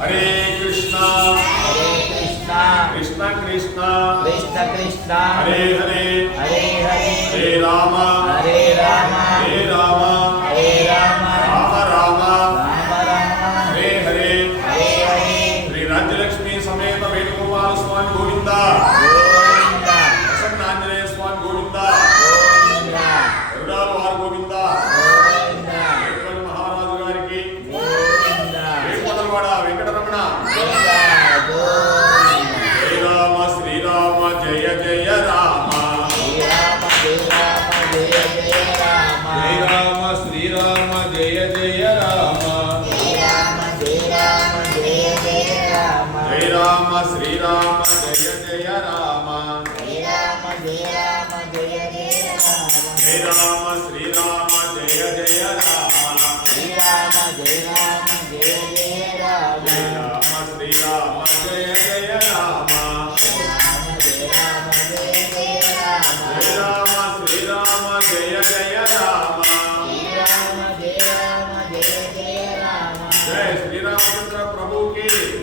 हरे कृष्णा कृष्ण कृष्ण हरे हरे हरे राम हरे राम राम राम हरे हरे श्री राज्यलक्ष्मी समेत वेणुगोपाल स्वामी गोविंदा प्रसन्नांजनेय स्वामी गोविंदा गरुडालवार गोविंदा महाराजु गारिकी वेंकटरमण वेंकटरमण श्रीराम जय जय राम श्रीराम जय जय राम जय राम श्रीराम जय जय राम जय राम श्रीराम जय जय राम श्रीराम श्रीराम जय जय राम श्रीराम जय जय राम जय श्री रामचंद्र प्रभु की